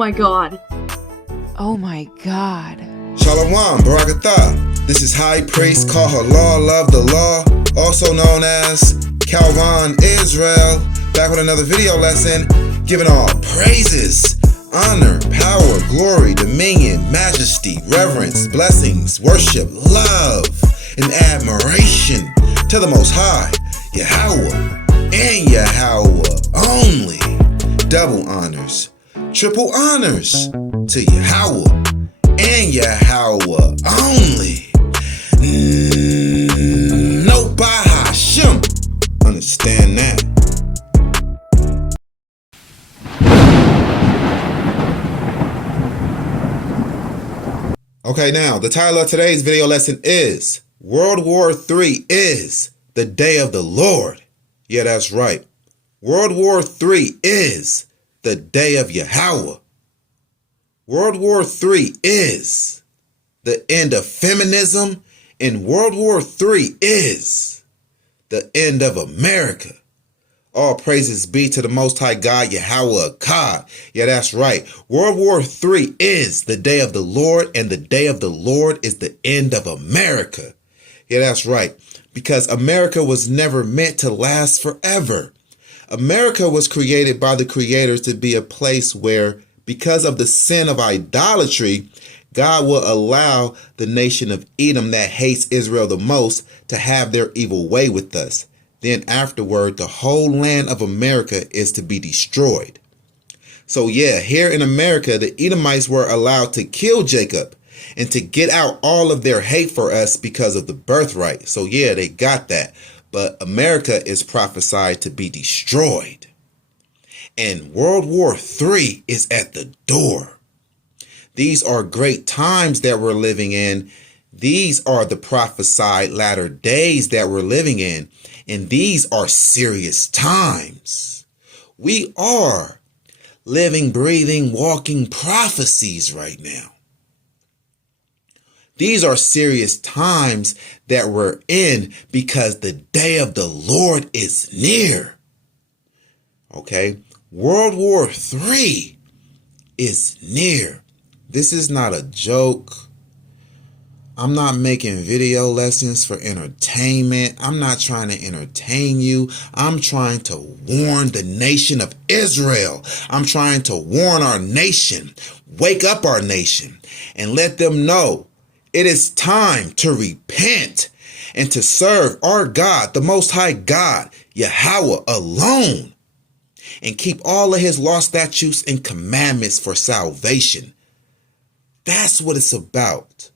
my god. Oh my god. Shalom, Barakatah. This is High Priest Kahalal of the Law, also known as Calvin Israel, back with another video lesson, giving all praises, honor, power, glory, dominion, majesty, reverence, blessings, worship, love, and admiration to the Most High, Yahweh, and Yahweh only. Double honors, triple honors to Yahweh and Yahweh only. No Bahashim. Understand that. Okay, now the title of today's video lesson is World War III is the Day of the Lord. Yeah, that's right. World War III is the Day of Yahweh. World War III is the end of feminism, and World War III is the end of America. All praises be to the Most High God, Yahweh God. Yeah, that's right. World War III is the day of the Lord, and the day of the Lord is the end of America. Yeah, that's right. Because America was never meant to last forever. America was created by the creators to be a place where, because of the sin of idolatry, God will allow the nation of Edom that hates Israel the most to have their evil way with us. Then afterward, the whole land of America is to be destroyed. So yeah, here in America, the Edomites were allowed to kill Jacob and to get out all of their hate for us because of the birthright. So yeah, they got that. But America is prophesied to be destroyed. And World War III is at the door. These are great times that we're living in. These are the prophesied latter days that we're living in. And these are serious times. We are living, breathing, walking prophecies right now. These are serious times that we're in because the day of the Lord is near. Okay? World War III is near. This is not a joke. I'm not making video lessons for entertainment. I'm not trying to entertain you. I'm trying to warn the nation of Israel. I'm trying to warn our nation, wake up our nation, and let them know it is time to repent and to serve our God, the Most High God, Yahweh alone, and keep all of his law, statutes, and commandments for salvation. That's what it's about.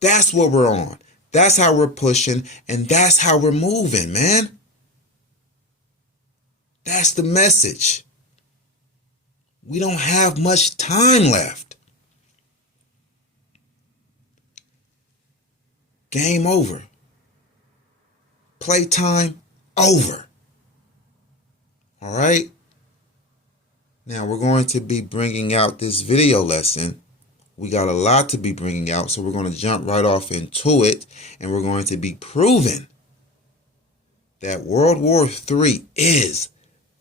That's what we're on. That's how we're pushing, and that's how we're moving, man. That's the message. We don't have much time left. Game over. Playtime over. All right? Now we're going to be bringing out this video lesson. We got a lot to be bringing out, so we're going to jump right off into it, and we're going to be proving that World War III is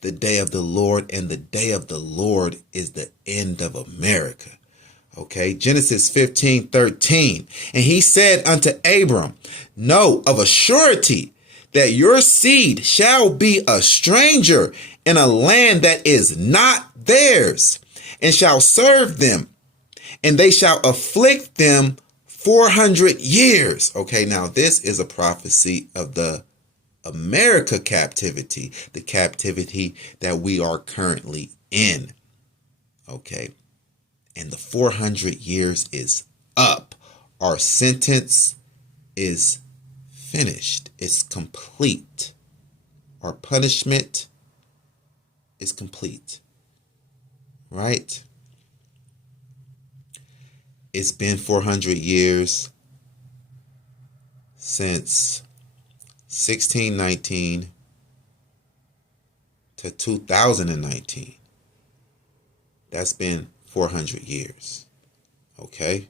the day of the Lord, and the day of the Lord is the end of America. Okay, Genesis 15:13. And he said unto Abram, know of a surety that your seed shall be a stranger in a land that is not theirs, and shall serve them, and they shall afflict them 400 years. Okay, now this is a prophecy of the America captivity, the captivity that we are currently in. Okay, and the 400 years is up. Our sentence is finished. It's complete. Our punishment is complete. Right? It's been 400 years since 1619 to 2019. That's been 400 years. Okay?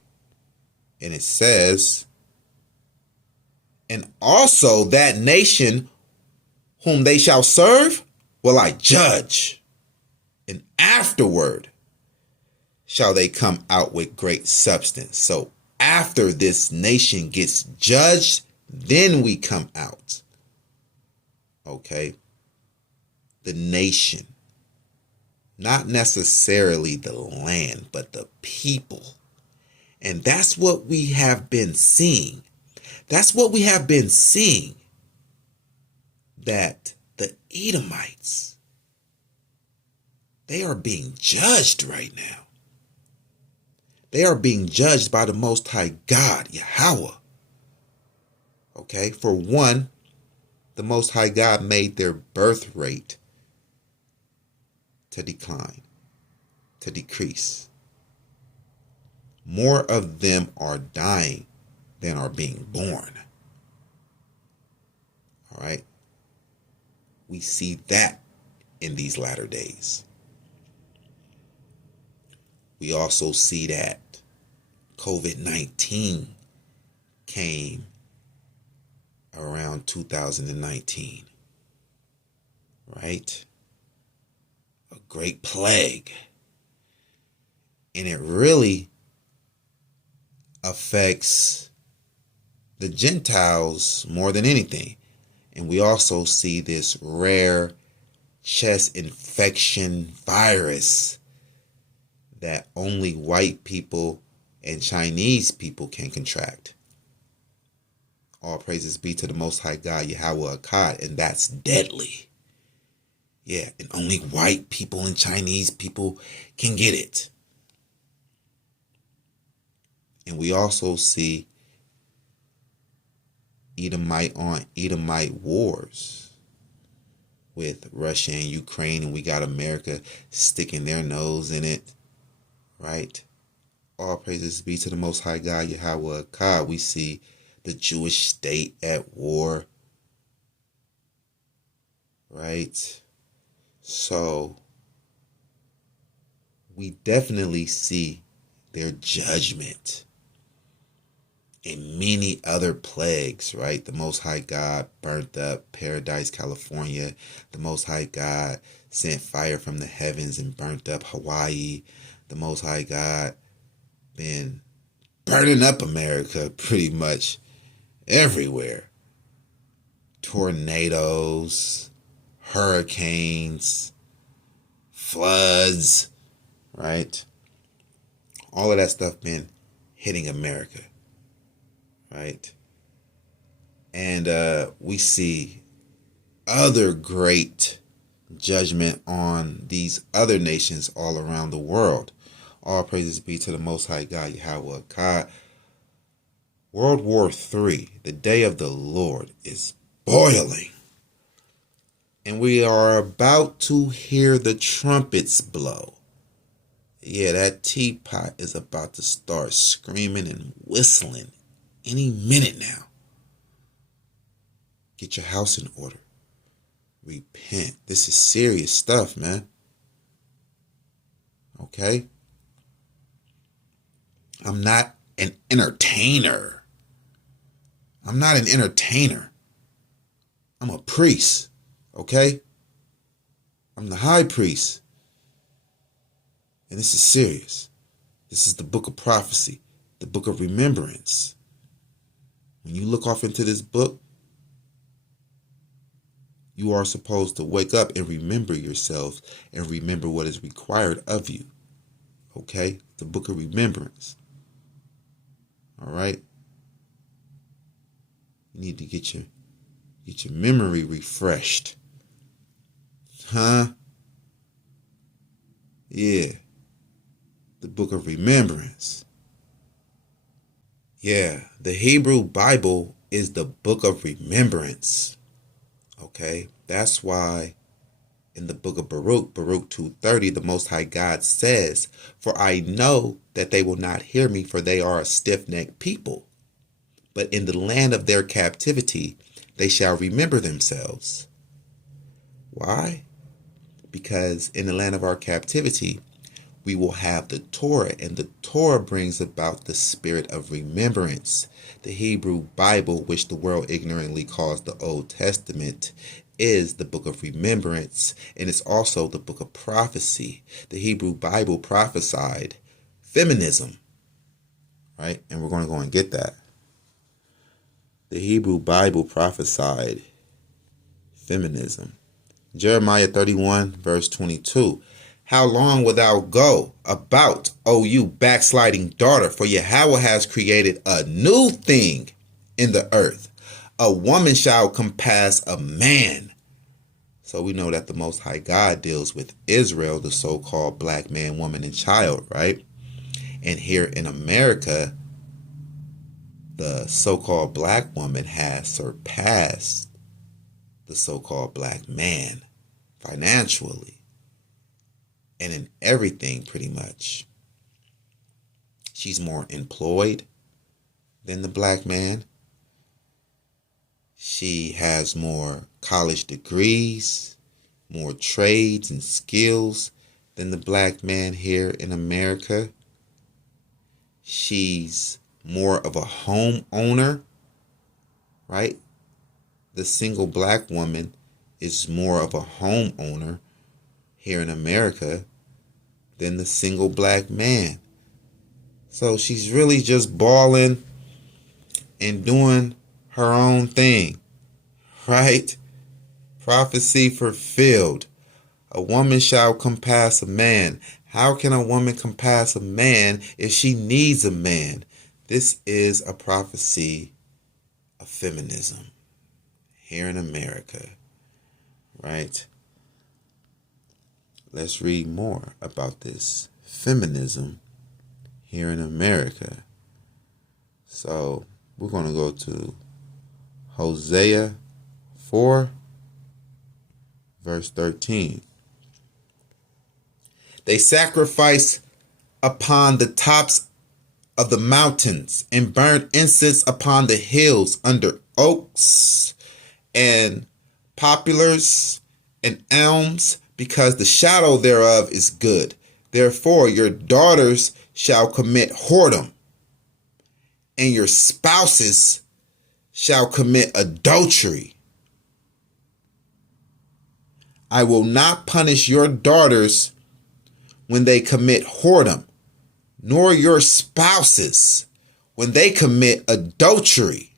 And it says, and also that nation whom they shall serve will I judge and afterward shall they come out with great substance. So after this nation gets judged, then we come out. Okay? The nation. Not necessarily the land, but the people. And that's what we have been seeing. That's what we have been seeing. That the Edomites, they are being judged right now. They are being judged by the Most High God, Yahweh. Okay, for one, the Most High God made their birth rate to decline, to decrease. More of them are dying than are being born. All right. We see that in these latter days. We also see that COVID-19 came around 2019, right? A great plague. And it really affects the Gentiles more than anything. And we also see this rare chest infection virus that only white people and Chinese people can contract. All praises be to the Most High God, Yahweh Akkad, and that's deadly. Yeah, and only white people and Chinese people can get it. And we also see Edomite on Edomite wars with Russia and Ukraine, and we got America sticking their nose in it, right? All praises be to the Most High God, Yahweh Akkad. We see the Jewish state at war, right? So we definitely see their judgment and many other plagues, right? The Most High God burnt up Paradise, California. The Most High God sent fire from the heavens and burnt up Hawaii. The Most High God been burning up America pretty much everywhere. Tornadoes, hurricanes, floods, right? All of that stuff been hitting America. Right. And we see other great judgment on these other nations all around the world. All praises be to the Most High God, Yahweh Akkad. World War III, the day of the Lord, is boiling. And we are about to hear the trumpets blow. Yeah, that teapot is about to start screaming and whistling any minute now. Get your house in order. Repent. This is serious stuff, man. Okay? I'm not an entertainer. I'm a priest. Okay? I'm the high priest. And this is serious. This is the book of prophecy, the book of remembrance. When you look off into this book, you are supposed to wake up and remember yourselves and remember what is required of you. Okay? The book of remembrance. All right? You need to get your memory refreshed. Huh? Yeah. The book of remembrance. Yeah, the Hebrew Bible is the book of remembrance. Okay, that's why in the book of Baruch 2:30, the Most High God says, "For I know that they will not hear me, for they are a stiff-necked people. But in the land of their captivity, they shall remember themselves." Why? Because in the land of our captivity, we will have the Torah, and the Torah brings about the spirit of remembrance. The Hebrew Bible, which the world ignorantly calls the Old Testament, is the book of remembrance, and it's also the book of prophecy. The Hebrew Bible prophesied feminism, right? And we're going to go and get that. The Hebrew Bible prophesied feminism. Jeremiah 31, verse 22. How long wilt thou go about, O you backsliding daughter? For Yahweh has created a new thing in the earth. A woman shall compass a man. So we know that the Most High God deals with Israel, the so-called black man, woman, and child, right? And here in America, the so-called black woman has surpassed the so-called black man financially and in everything pretty much. She's more employed than the black man. She has more college degrees, more trades and skills than the black man here in America. She's more of a homeowner, right? The single black woman is more of a homeowner here in America than the single black man. So she's really just balling and doing her own thing, right? Prophecy fulfilled. A woman shall compass a man. How can a woman compass a man if she needs a man? This is a prophecy of feminism here in America, right? Let's read more about this feminism here in America. So we're going to go to Hosea 4, verse 13. They sacrifice upon the tops of the mountains and burn incense upon the hills under oaks and poplars and elms, because the shadow thereof is good. Therefore your daughters shall commit whoredom, and your spouses shall commit adultery. I will not punish your daughters when they commit whoredom, nor your spouses when they commit adultery.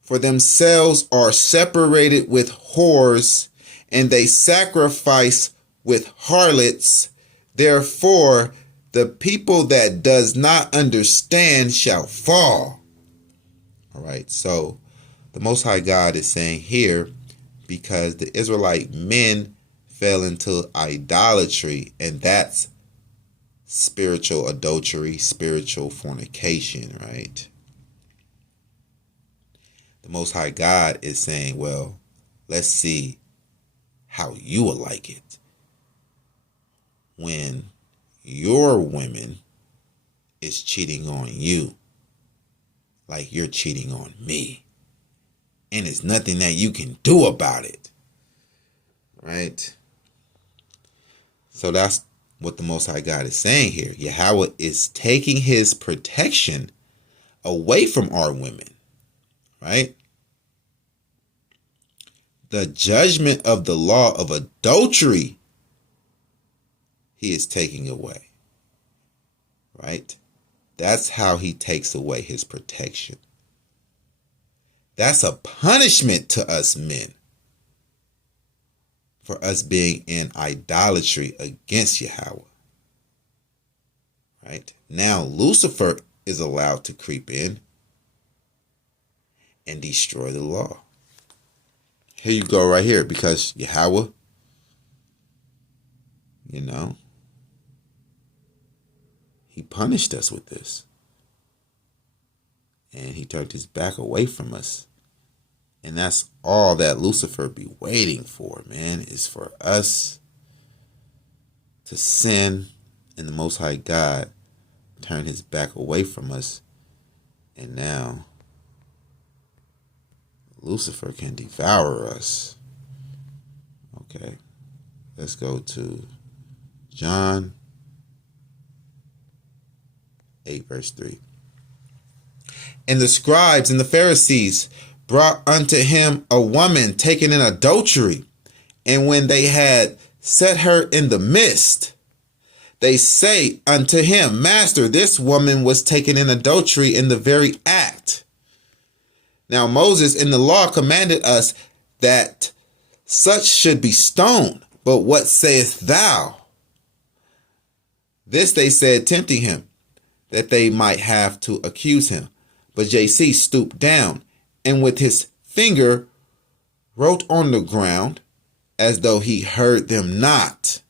For themselves are separated with whores, and they sacrifice with harlots. Therefore, the people that does not understand shall fall. All right, so the Most High God is saying here, because the Israelite men fell into idolatry, and that's spiritual adultery, spiritual fornication, right? The Most High God is saying, well, let's see how you will like it when your women is cheating on you like you're cheating on me, and there's nothing that you can do about it, right? So that's what the Most High God is saying here. Yahweh is taking his protection away from our women, right? The judgment of the law of adultery he is taking away, right? That's how he takes away his protection. That's a punishment to us men for us being in idolatry against Yahweh, right? Now Lucifer is allowed to creep in and destroy the law. Here you go right here, because Yahweh, he punished us with this. And he turned his back away from us. And that's all that Lucifer be waiting for, man, is for us to sin, and the Most High God turn his back away from us. And now Lucifer can devour us. Okay, let's go to John 8, verse 3. And the scribes and the Pharisees brought unto him a woman taken in adultery. And when they had set her in the midst, they say unto him, Master, this woman was taken in adultery in the very act. Now Moses in the law commanded us that such should be stoned. But what sayest thou? This they said, tempting him, that they might have to accuse him. But JC stooped down and with his finger wrote on the ground as though he heard them not.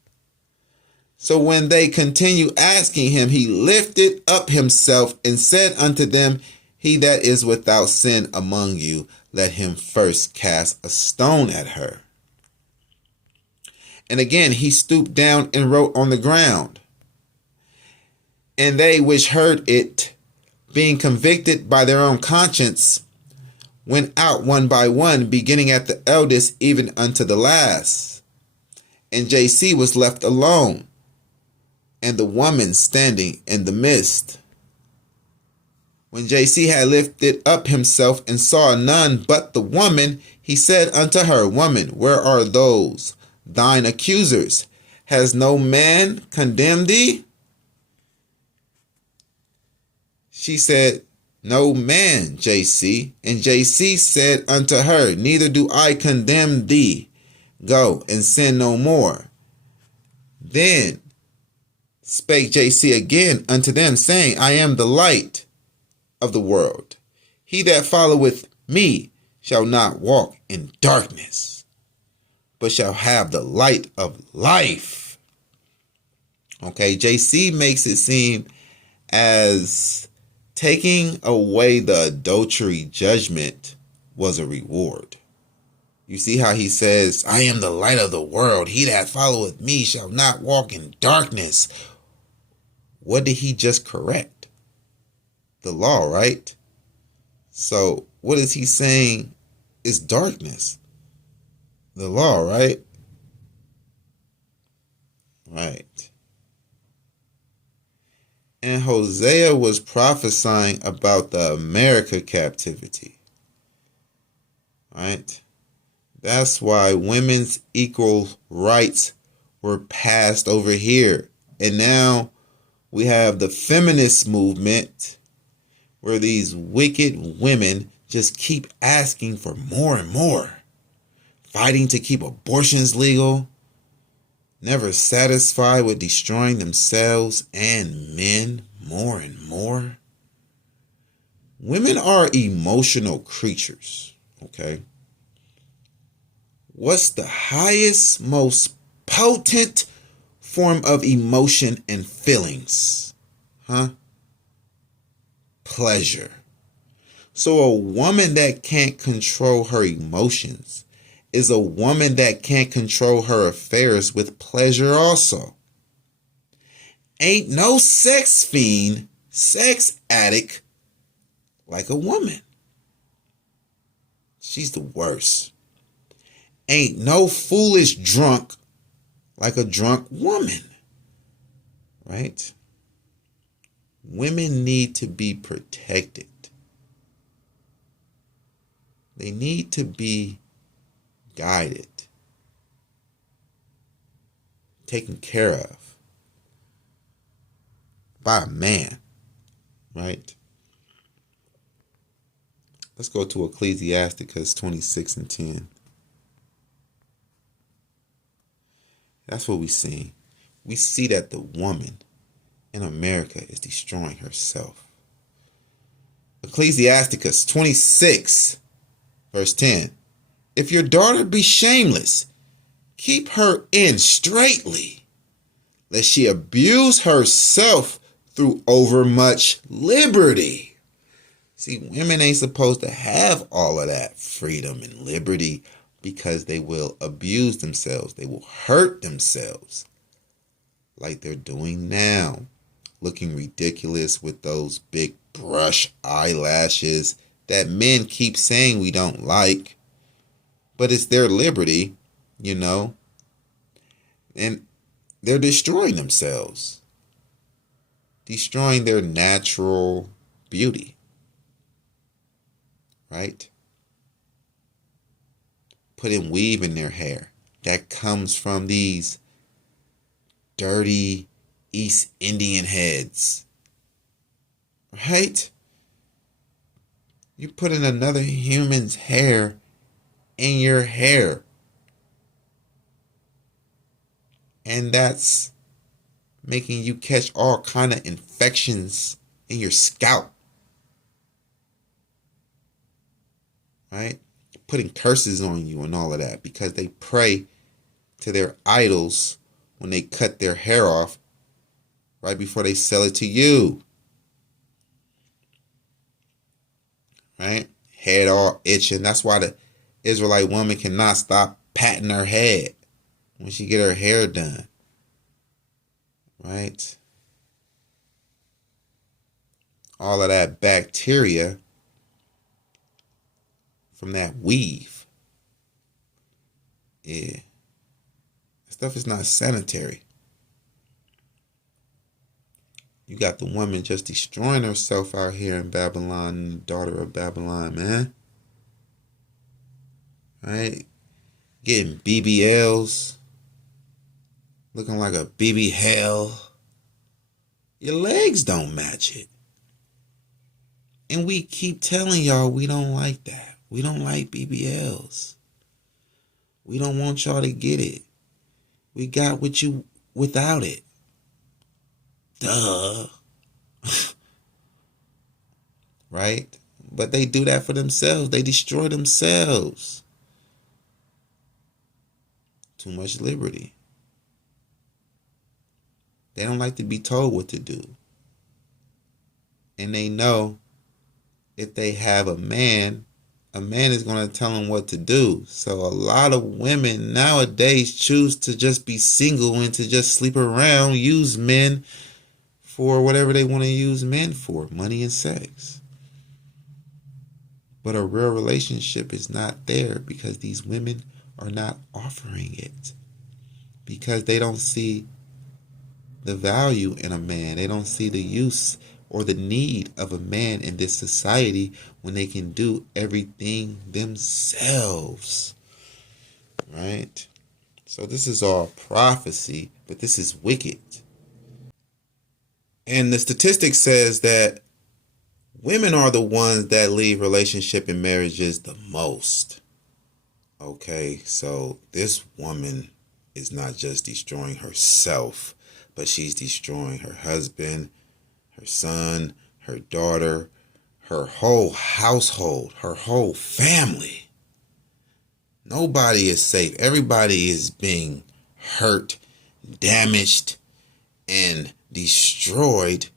So when they continued asking him, he lifted up himself and said unto them, He that is without sin among you, let him first cast a stone at her. And again he stooped down and wrote on the ground. And they which heard it, being convicted by their own conscience, went out one by one, beginning at the eldest even unto the last. And JC was left alone, and the woman standing in the midst. When JC had lifted up himself and saw none but the woman, he said unto her, Woman, where are those thine accusers? Has no man condemned thee? She said, No man, JC. And JC said unto her, Neither do I condemn thee. Go and sin no more. Then spake JC again unto them, saying, I am the light of the world. He that followeth me shall not walk in darkness, but shall have the light of life. Okay, JC makes it seem as taking away the adultery judgment was a reward. You see how he says, I am the light of the world. He that followeth me shall not walk in darkness. What did he just correct? The law, right? So what is he saying is darkness? The law, right? Right. And Hosea was prophesying about the America captivity. Right? That's why women's equal rights were passed over here. And now we have the feminist movement where these wicked women just keep asking for more and more, fighting to keep abortions legal, never satisfied with destroying themselves and men more and more. Women are emotional creatures, okay? What's the highest, most potent form of emotion and feelings? Pleasure. So a woman that can't control her emotions is a woman that can't control her affairs with pleasure also. Ain't no sex fiend, sex addict like a woman. She's the worst. Ain't no foolish drunk like a drunk woman. Right? Women need to be protected. They need to be guided, taken care of by a man, right? Let's go to Ecclesiasticus 26:10. That's what we see. We see that the woman in America is destroying herself. Ecclesiasticus 26, verse 10. If your daughter be shameless, keep her in straitly, lest she abuse herself through overmuch liberty. See, women ain't supposed to have all of that freedom and liberty because they will abuse themselves. They will hurt themselves like they're doing now, looking ridiculous with those big brush eyelashes that men keep saying we don't like. But it's their liberty, you know, and they're destroying themselves, destroying their natural beauty, right? putting weave in their hair. That comes from these dirty East Indian heads. Right? You're putting another human's hair in your hair. And that's making you catch all kind of infections in your scalp. Right? Putting curses on you and all of that because they pray to their idols when they cut their hair off right before they sell it to you. Right? Head all itching. That's why the Israelite woman cannot stop patting her head when she get her hair done. Right? All of that bacteria from that weave. Yeah. That stuff is not sanitary. You got the woman just destroying herself out here in Babylon, the daughter of Babylon, man. Right? Getting BBLs. Looking like a BB hell. Your legs don't match it. And we keep telling y'all we don't like that. We don't like BBLs. We don't want y'all to get it. We got with you without it. Duh. Right? But they do that for themselves. They destroy themselves. Too much liberty. They don't like to be told what to do. And they know if they have a man is going to tell them what to do. So a lot of women nowadays choose to just be single and to just sleep around, use men for whatever they want to use men for, money and sex. But a real relationship is not there because these women are not offering it. Because they don't see the value in a man. They don't see the use or the need of a man in this society when they can do everything themselves. Right? So this is all prophecy, but this is wicked. And the statistic says that women are the ones that leave relationship and marriages the most. Okay, so this woman is not just destroying herself, but she's destroying her husband, her son, her daughter, her whole household, her whole family. Nobody is safe. Everybody is being hurt, damaged, and destroyed,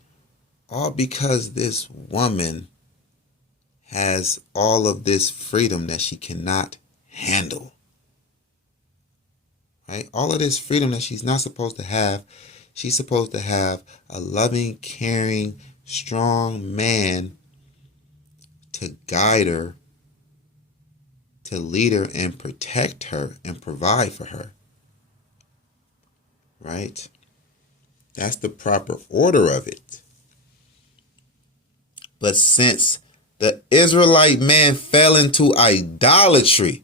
all because this woman has all of this freedom that she cannot handle. Right? All of this freedom that she's not supposed to have. She's supposed to have a loving, caring, strong man to guide her, to lead her and protect her and provide for her. Right? That's the proper order of it. But since the Israelite man fell into idolatry,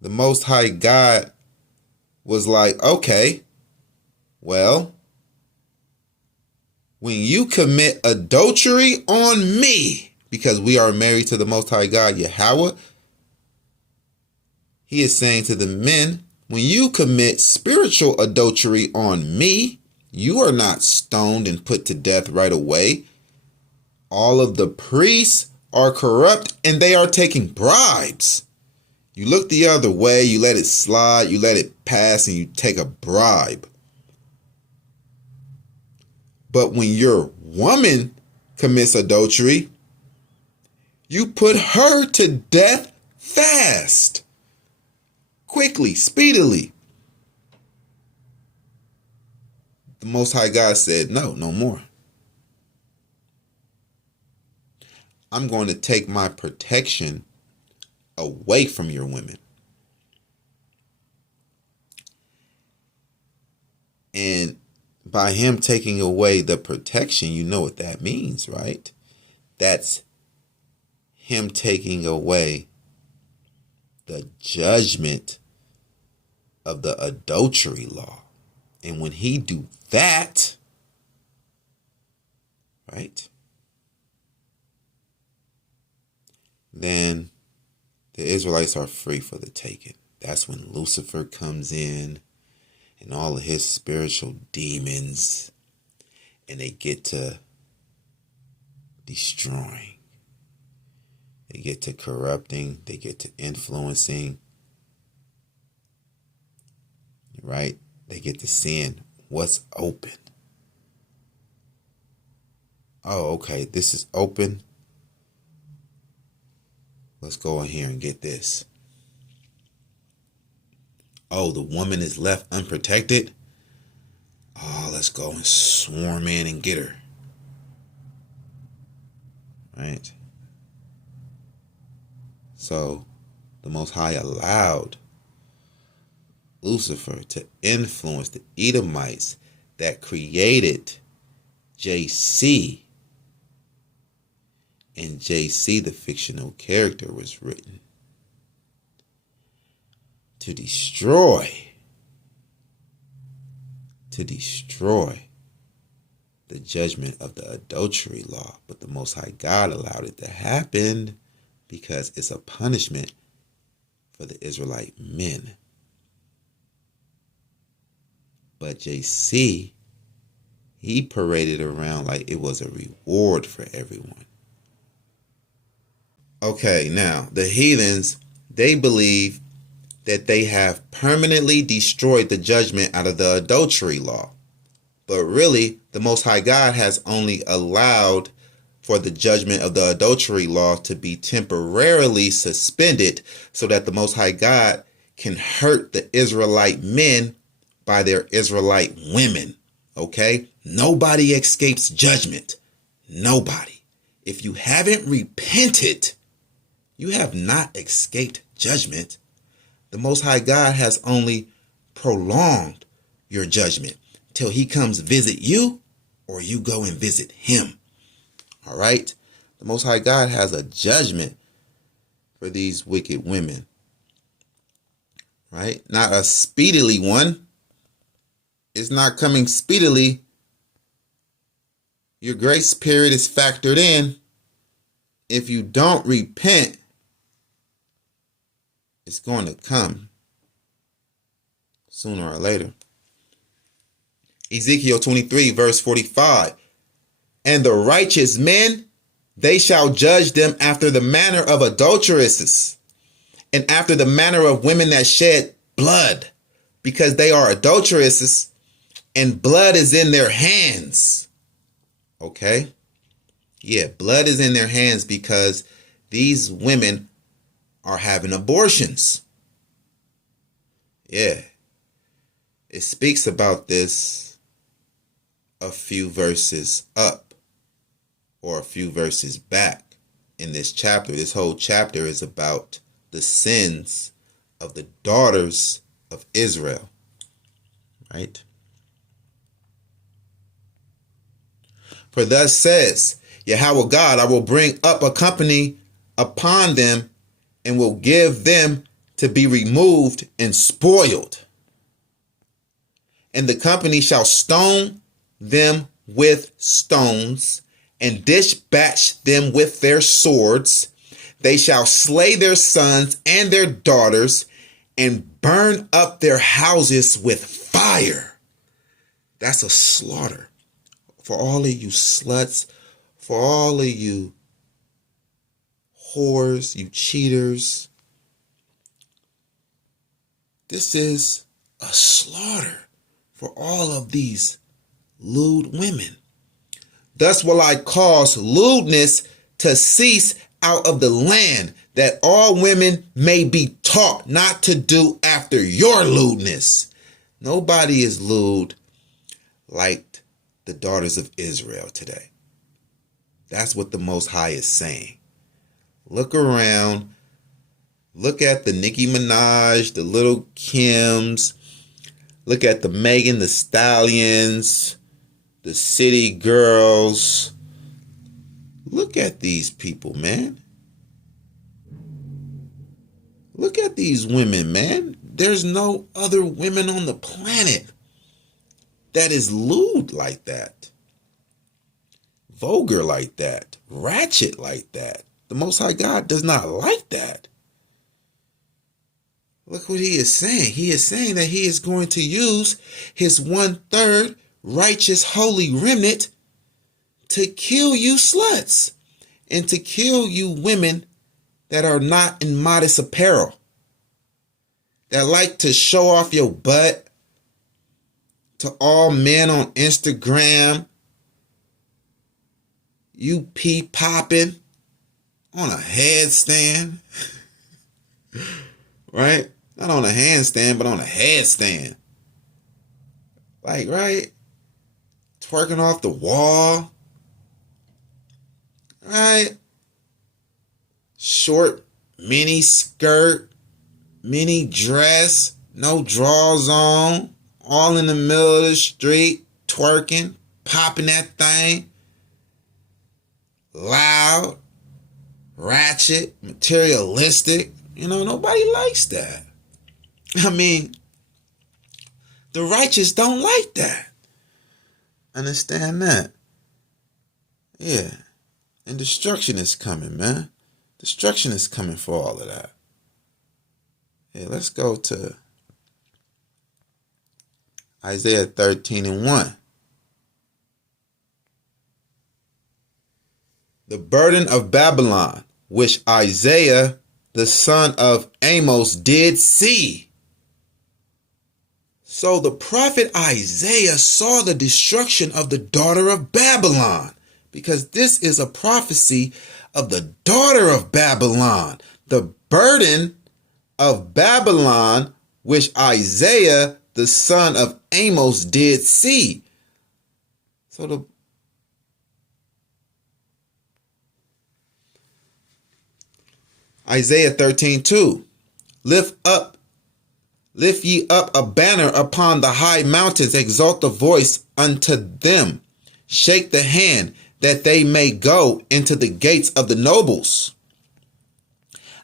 the Most High God was like, okay, well, when you commit adultery on me, because we are married to the Most High God, Yahweh, he is saying to the men, when you commit spiritual adultery on me, you are not stoned and put to death right away. All of the priests are corrupt and they are taking bribes. You look the other way, you let it slide, you let it pass, and you take a bribe. But when your woman commits adultery, you put her to death fast, quickly, speedily. The Most High God said, no more. I'm going to take my protection away from your women. And by him taking away the protection, you know what that means, right? That's him taking away the judgment of the adultery law. And when he do that, right, then the Israelites are free for the taking. That's when Lucifer comes in and all of his spiritual demons, and they get to destroying. They get to corrupting. They get to influencing. Right? They get to seeing what's open. Oh, okay, this is open. Let's go in here and get this. Oh, the woman is left unprotected. Oh, let's go and swarm in and get her. Right? So, the Most High allowed Lucifer to influence the Edomites that created JC. And JC, the fictional character, was written to destroy the judgment of the adultery law. But the Most High God allowed it to happen because it's a punishment for the Israelite men. But JC, he paraded around like it was a reward for everyone. Okay, now, the heathens, they believe that they have permanently destroyed the judgment out of the adultery law. But really, the Most High God has only allowed for the judgment of the adultery law to be temporarily suspended so that the Most High God can hurt the Israelite men by their Israelite women. Okay? Nobody escapes judgment. Nobody. If you haven't repented, you have not escaped judgment. The Most High God has only prolonged your judgment till he comes visit you or you go and visit him. All right? The Most High God has a judgment for these wicked women. Right? Not a speedily one. It's not coming speedily. Your grace period is factored in. If you don't repent, it's going to come sooner or later. Ezekiel 23, verse 45. And the righteous men, they shall judge them after the manner of adulteresses, and after the manner of women that shed blood, because they are adulteresses, and blood is in their hands. Okay? Yeah, blood is in their hands because these women are having abortions. Yeah. It speaks about this a few verses up or a few verses back in this chapter. This whole chapter is about the sins of the daughters of Israel. Right? For thus says Yahweh God, I will bring up a company upon them and will give them to be removed and spoiled. And the company shall stone them with stones and dispatch them with their swords. They shall slay their sons and their daughters and burn up their houses with fire. That's a slaughter. For all of you sluts, for all of you whores, you cheaters, this is a slaughter for all of these lewd women. Thus will I cause lewdness to cease out of the land, that all women may be taught not to do after your lewdness. Nobody is lewd like the daughters of Israel today. That's what the Most High is saying. Look around. Look at the Nicki Minaj, the Little Kims. Look at the Megan Thee Stallions, the City Girls. Look at these people, man. Look at these women, man. There's no other women on the planet that is lewd like that, vulgar like that, ratchet like that. The Most High God does not like that. Look what he is saying. He is saying that he is going to use his 1/3 righteous holy remnant to kill you sluts and to kill you women that are not in modest apparel, that like to show off your butt to all men on Instagram. You pee popping on a headstand, right? Not on a handstand, but on a headstand. Like, right? Twerking off the wall, right? Short mini skirt, mini dress, no drawers on, all in the middle of the street, twerking, popping that thing, loud, ratchet, materialistic. You know, nobody likes that. I mean, the righteous don't like that. Understand that? Yeah. And destruction is coming, man. Destruction is coming for all of that. Yeah, let's go to Isaiah 13:1. The burden of Babylon, which Isaiah, the son of Amos, did see. So the prophet Isaiah saw the destruction of the daughter of Babylon, because this is a prophecy of the daughter of Babylon, the burden of Babylon, which Isaiah, the son of Amos, did see. So Isaiah 13:2. Lift ye up a banner upon the high mountains, exalt the voice unto them, shake the hand, that they may go into the gates of the nobles.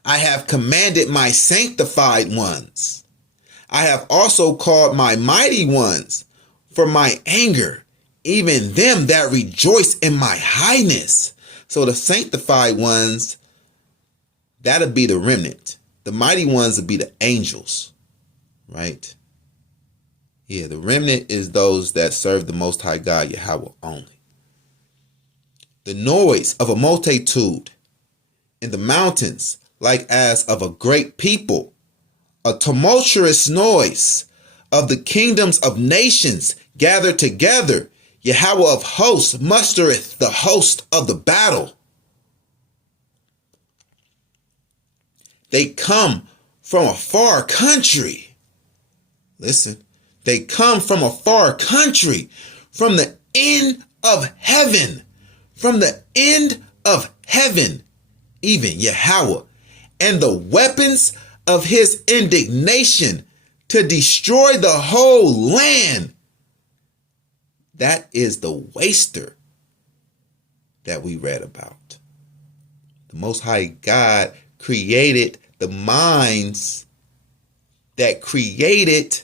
I have commanded my sanctified ones. I have also called my mighty ones for my anger, even them that rejoice in my highness. So the sanctified ones, that'll be the remnant. The mighty ones will be the angels, right? Yeah, the remnant is those that serve the Most High God, Yahweh only. The noise of a multitude in the mountains, like as of a great people, a tumultuous noise of the kingdoms of nations gathered together. Yahweh of hosts mustereth the host of the battle. They come from a far country. Listen, they come from a far country, from the end of heaven, from the end of heaven, even Yahweh, and the weapons of his indignation to destroy the whole land. That is the waster that we read about. The Most High God created the minds that created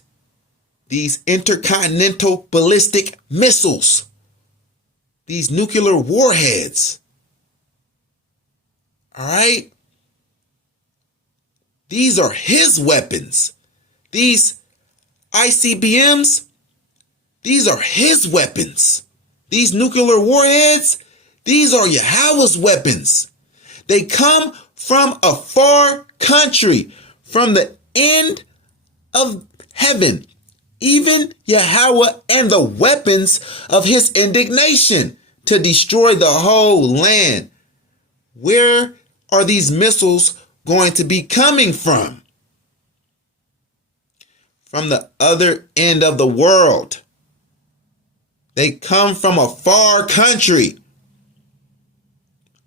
these intercontinental ballistic missiles, these nuclear warheads. All right? These are his weapons. These ICBMs, these are his weapons. These nuclear warheads, these are Yahweh's weapons. They come from a far country, from the end of heaven, even Yahweh, and the weapons of his indignation to destroy the whole land. Where are these missiles going to be coming from? From the other end of the world. They come from a far country,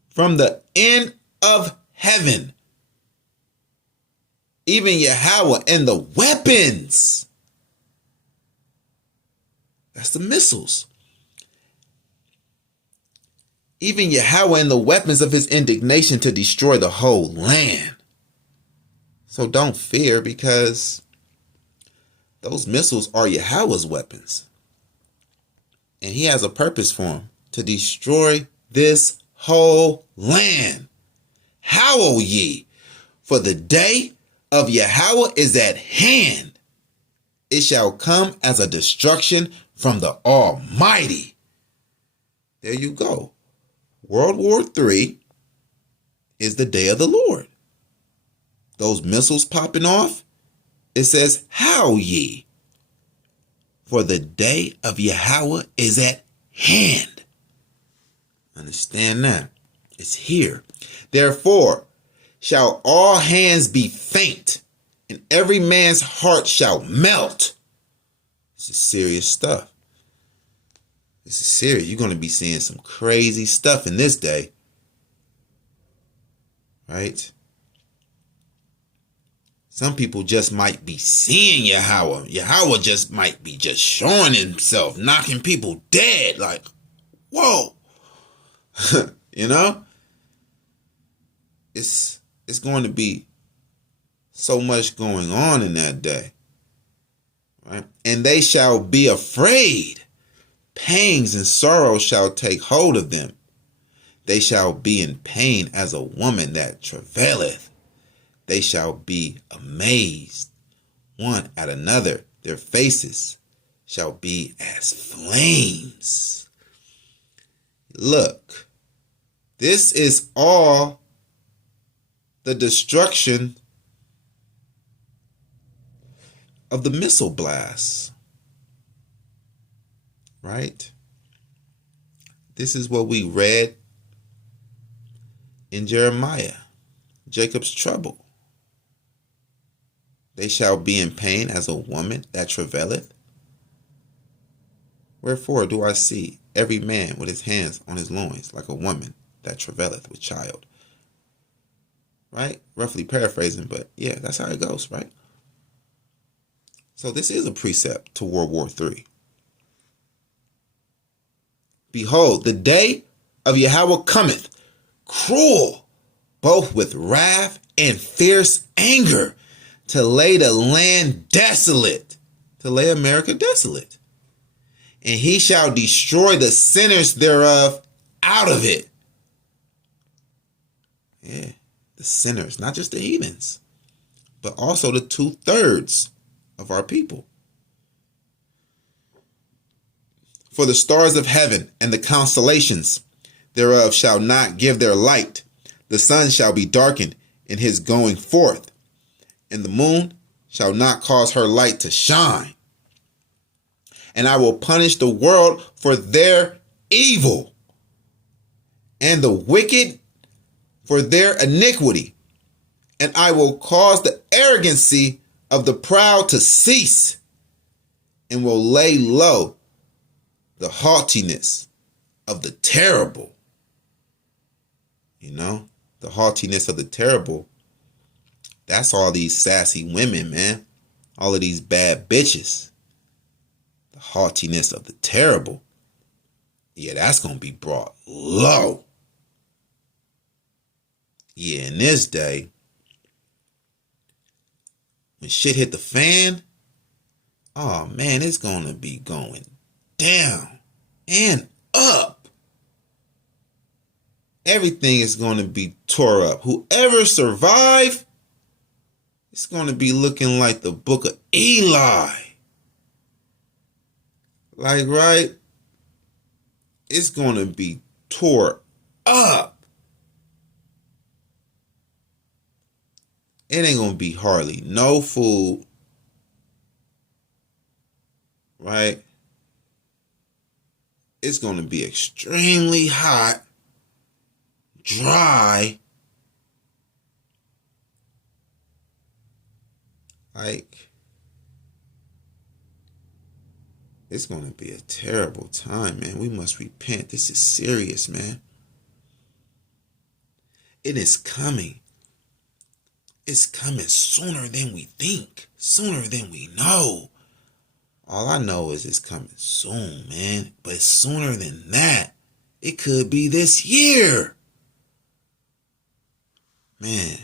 from the end of heaven. Even Yahweh and the weapons. That's the missiles. Even Yahweh and the weapons of his indignation to destroy the whole land. So don't fear, because those missiles are Yahweh's weapons. And he has a purpose for them, to destroy this whole land. Howl ye, for the day of Yahweh is at hand. It shall come as a destruction from the Almighty. There you go. World War III is the day of the Lord. Those missiles popping off, it says, howl ye, for the day of Yahweh is at hand. Understand that. It's here. Therefore shall all hands be faint, and every man's heart shall melt. This is serious stuff. This is serious. You're going to be seeing some crazy stuff in this day. Right? Some people just might be seeing Yahweh. Yahweh just might be just showing himself, knocking people dead. Like, whoa. You know? It's going to be so much going on in that day. Right? And they shall be afraid. Pangs and sorrow shall take hold of them. They shall be in pain as a woman that travaileth. They shall be amazed one at another. Their faces shall be as flames. Look, this is all the destruction of the missile blasts. Right? This is what we read in Jeremiah. Jacob's trouble. They shall be in pain as a woman that travaileth. Wherefore do I see every man with his hands on his loins, like a woman that travaileth with child. Right? Roughly paraphrasing, but yeah, that's how it goes, right? So this is a precept to World War III. Behold, the day of Yahweh cometh, cruel, both with wrath and fierce anger, to lay the land desolate, to lay America desolate. And he shall destroy the sinners thereof out of it. Yeah, the sinners, not just the heathens, but also the 2/3 of our people. For the stars of heaven and the constellations thereof shall not give their light. The sun shall be darkened in his going forth, and the moon shall not cause her light to shine. And I will punish the world for their evil, and the wicked for their iniquity. And I will cause the arrogancy of the proud to cease, and will lay low the haughtiness of the terrible. You know, the haughtiness of the terrible. That's all these sassy women, man. All of these bad bitches. The haughtiness of the terrible. Yeah, that's going to be brought low. Yeah, in this day, when shit hit the fan, oh man, it's going to be going down and up. Everything is going to be tore up. Whoever survived, it's going to be looking like the book of Eli. Like, right? It's going to be tore up. It ain't going to be hardly no food. Right? It's going to be extremely hot, dry. Like, it's going to be a terrible time, man. We must repent. This is serious, man. It is coming. It's coming sooner than we think, sooner than we know. All I know is it's coming soon, man. But sooner than that, it could be this year. Man,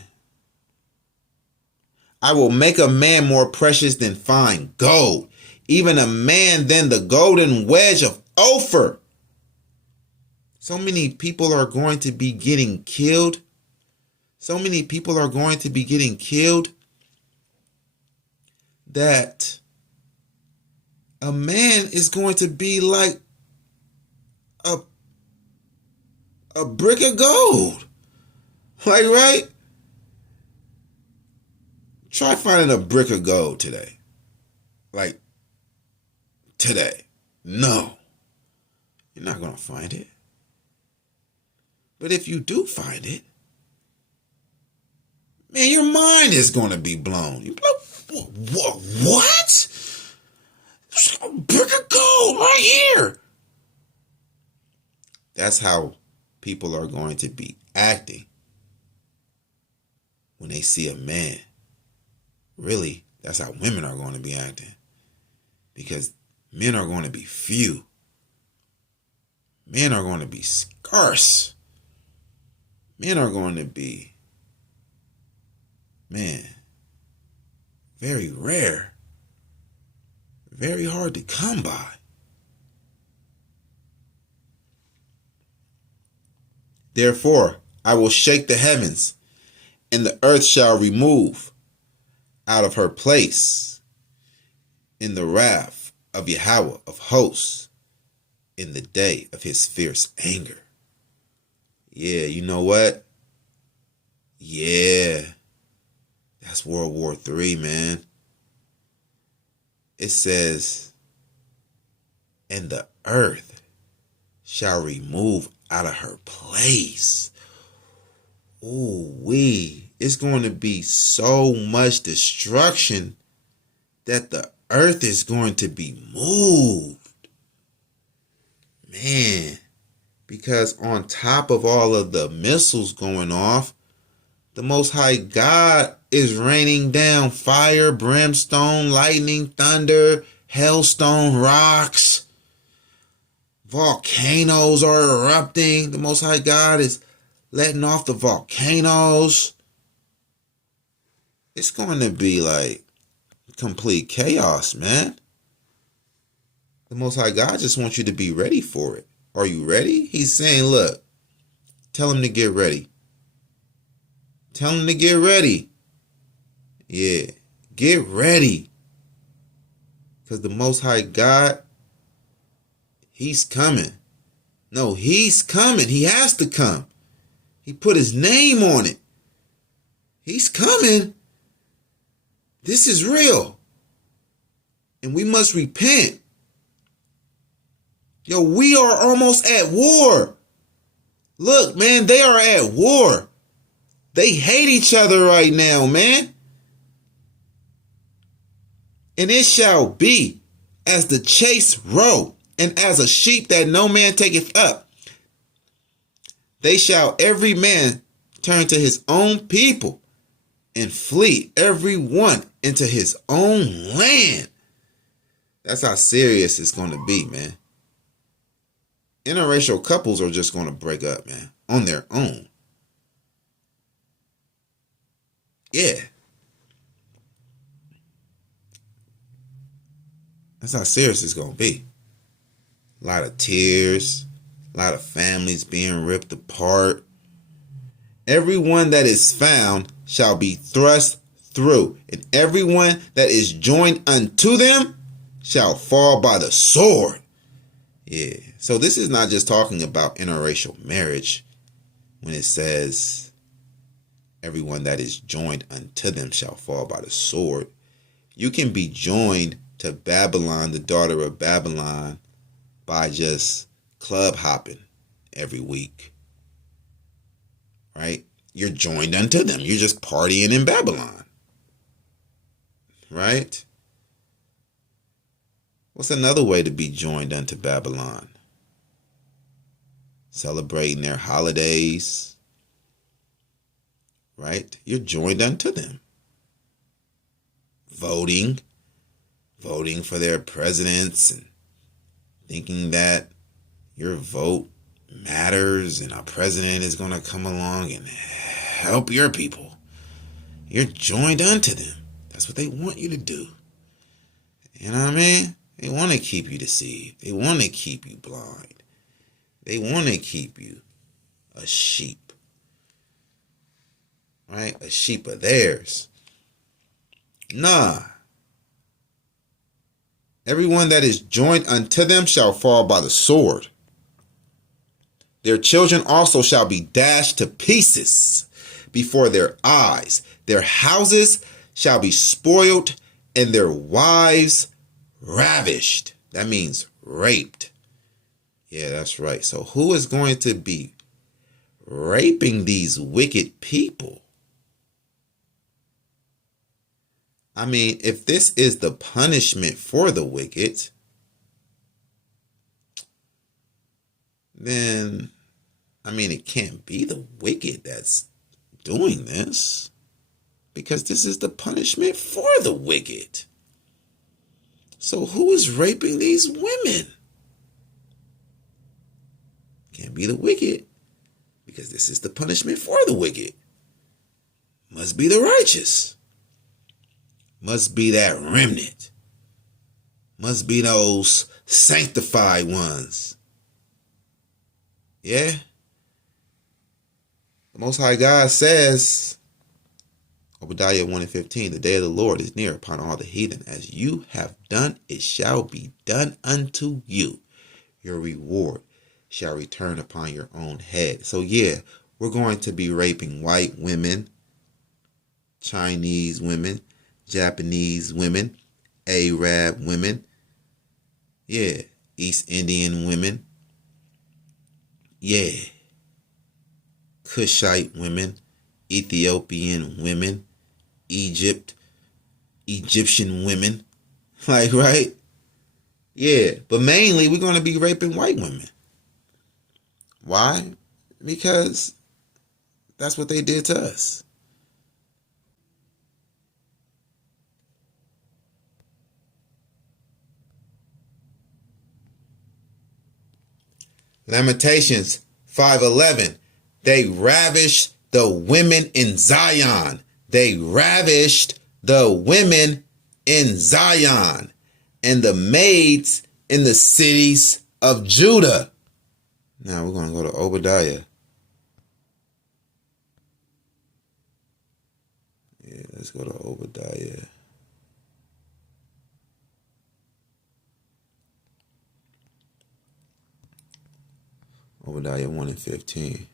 I will make a man more precious than fine gold, even a man than the golden wedge of Ophir. So many people are going to be getting killed. So many people are going to be getting killed that a man is going to be like a brick of gold. Like, right? Try finding a brick of gold today. Like, today. No. You're not going to find it. But if you do find it, man, your mind is going to be blown. You're like, what? A brick of gold right here. That's how people are going to be acting when they see a man. Really, that's how women are going to be acting. Because men are going to be few. Men are going to be scarce. Men are going to be, man, very rare. Very hard to come by. Therefore, I will shake the heavens, and the earth shall remove out of her place in the wrath of Yahweh of hosts in the day of his fierce anger. Yeah, you know what? Yeah, that's World War III, man. It says, and the earth shall remove out of her place. Ooh wee. It's going to be so much destruction that the earth is going to be moved. Man, because on top of all of the missiles going off, the Most High God is raining down fire, brimstone, lightning, thunder, hailstone, rocks. Volcanoes are erupting. The Most High God is letting off the volcanoes. It's going to be like complete chaos, man. The Most High God just wants you to be ready for it. Are you ready? He's saying, look, tell him to get ready. Tell him to get ready. Yeah, get ready. Because the Most High God, he's coming. No, he's coming. He has to come. He put his name on it. He's coming. This is real. And we must repent. Yo, we are almost at war. Look, man, they are at war. They hate each other right now, man. And it shall be as the chase roe, and as a sheep that no man taketh up. They shall every man turn to his own people, and flee every one into his own land. That's how serious it's going to be, man. Interracial couples are just going to break up, man, on their own. Yeah. That's how serious it's going to be. A lot of tears, a lot of families being ripped apart. Everyone that is found shall be thrust through, and everyone that is joined unto them shall fall by the sword. Yeah. So this is not just talking about interracial marriage when it says everyone that is joined unto them shall fall by the sword. You can be joined to Babylon, the daughter of Babylon, by just club hopping every week. Right? You're joined unto them. You're just partying in Babylon. Right? What's another way to be joined unto Babylon? Celebrating their holidays. Right? You're joined unto them. Voting for their presidents and thinking that your vote matters and our president is going to come along and help your people. You're joined unto them. That's what they want you to do. You know what I mean? They want to keep you deceived. They want to keep you blind. They want to keep you a sheep. Right? A sheep of theirs. Nah. Everyone that is joined unto them shall fall by the sword. Their children also shall be dashed to pieces before their eyes. Their houses shall be spoiled and their wives ravished. That means raped. Yeah, that's right. So who is going to be raping these wicked people? I mean, if this is the punishment for the wicked, then, I mean, it can't be the wicked that's doing this, because this is the punishment for the wicked. So who is raping these women? Can't be the wicked, because this is the punishment for the wicked. Must be the righteous. Must be that remnant. Must be those sanctified ones. Yeah? The Most High God says, Obadiah 1:15, the day of the Lord is near upon all the heathen. As you have done, it shall be done unto you. Your reward shall return upon your own head. So yeah, we're going to be raping white women, Chinese women, Japanese women, Arab women, yeah, East Indian women, yeah, Cushite women, Ethiopian women, Egyptian women, like, right? Yeah, but mainly we're going to be raping white women. Why? Because that's what they did to us. Lamentations 5:11. They ravished the women in Zion. They ravished the women in Zion and the maids in the cities of Judah. Now we're going to go to Obadiah. Yeah, let's go to Obadiah. Obadiah 1:15.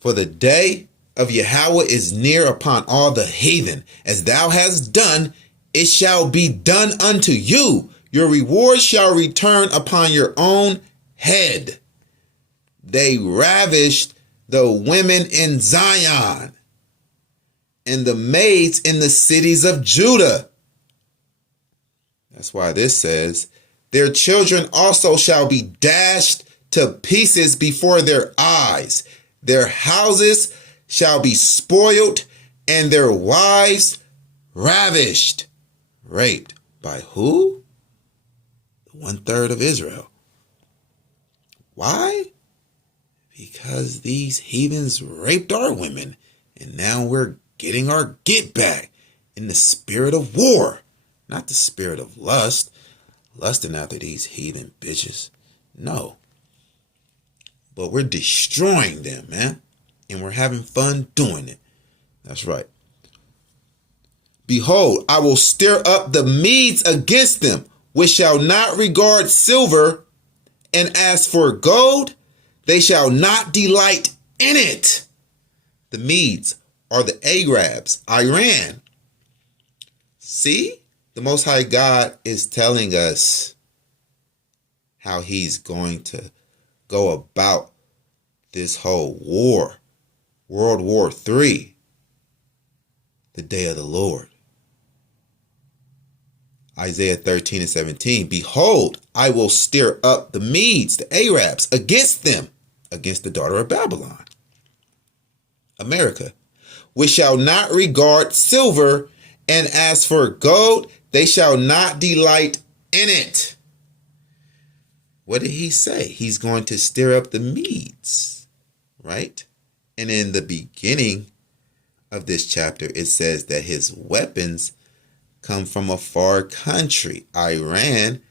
For the day of Yahweh is near upon all the heathen. As thou hast done, it shall be done unto you. Your reward shall return upon your own head. They ravished the women in Zion and the maids in the cities of Judah. That's why this says, their children also shall be dashed to pieces before their eyes. Their houses shall be spoiled and their wives ravished. Raped by who? 1/3 of Israel. Why? Because these heathens raped our women, and now we're getting our get back in the spirit of war, not the spirit of lust, lusting after these heathen bitches. No. But we're destroying them, man, and we're having fun doing it. That's right. Behold, I will stir up the Medes against them, which shall not regard silver, and as for gold, they shall not delight in it. The Medes are the Arabs, Iran. See, the Most High God is telling us how he's going to go about this whole war, World War III, the day of the Lord. Isaiah 13:17, behold, I will stir up the Medes, the Arabs, against them, against the daughter of Babylon, America, which shall not regard silver, and as for gold, they shall not delight in it. What did he say? He's going to stir up the Medes, right? And in the beginning of this chapter, it says that his weapons come from a far country. Iran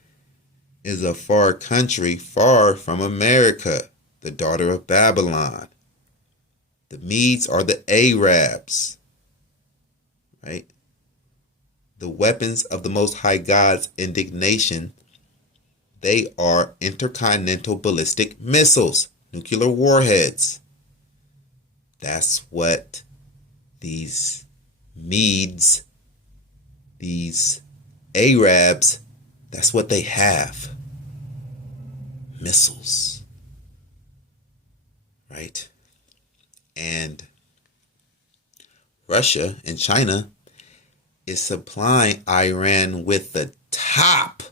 is a far country far from America, the daughter of Babylon. The Medes are the Arabs, right? The weapons of the Most High God's indignation, they are intercontinental ballistic missiles, nuclear warheads. That's what these Medes, these Arabs, that's what they have. Missiles. Right? And Russia and China is supplying Iran with the top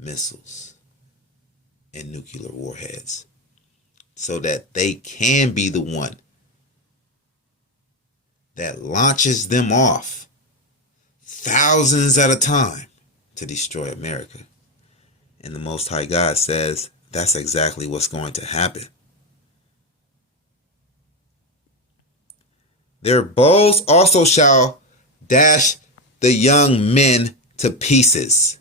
missiles and nuclear warheads so that they can be the one that launches them off thousands at a time to destroy America. And the Most High God says that's exactly what's going to happen. Their bows also shall dash the young men to pieces,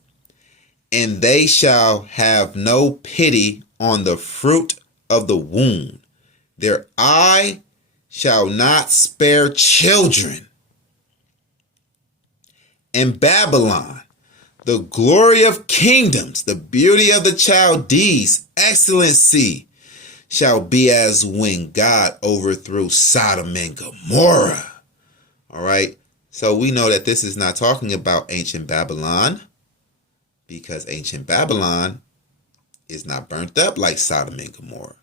and they shall have no pity on the fruit of the womb. Their eye shall not spare children. And Babylon, the glory of kingdoms, the beauty of the Chaldees, excellency, shall be as when God overthrew Sodom and Gomorrah. All right. So we know that this is not talking about ancient Babylon, because ancient Babylon is not burnt up like Sodom and Gomorrah.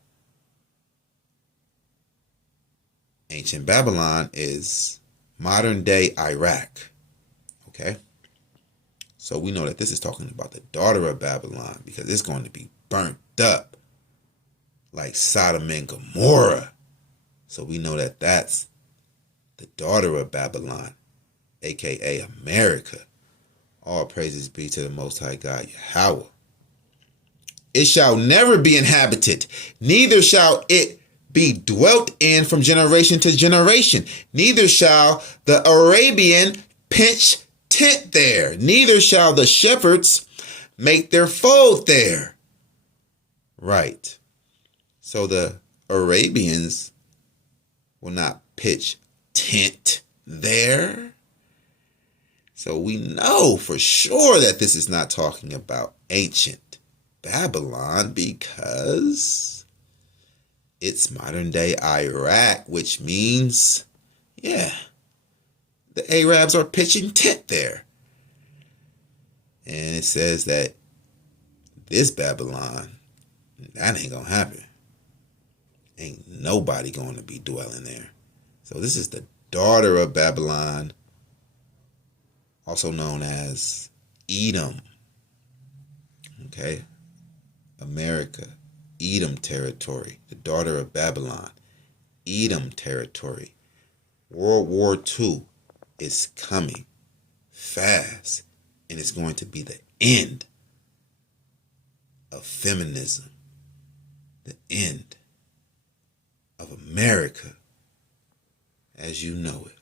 Ancient Babylon is modern day Iraq. Okay. So we know that this is talking about the daughter of Babylon, because it's going to be burnt up like Sodom and Gomorrah. So we know that that's the daughter of Babylon, aka America. All praises be to the Most High God, Yahweh. It shall never be inhabited, neither shall it be dwelt in from generation to generation. Neither shall the Arabian pitch tent there, neither shall the shepherds make their fold there. Right. So the Arabians will not pitch tent there. So we know for sure that this is not talking about ancient Babylon, because it's modern day Iraq, which means, yeah, the Arabs are pitching tent there. And it says that this Babylon, that ain't gonna happen. Ain't nobody going to be dwelling there. So this is the daughter of Babylon, also known as Edom. Okay. America, Edom territory, the daughter of Babylon, Edom territory. World War II is coming fast, and it's going to be the end of feminism, the end of America as you know it.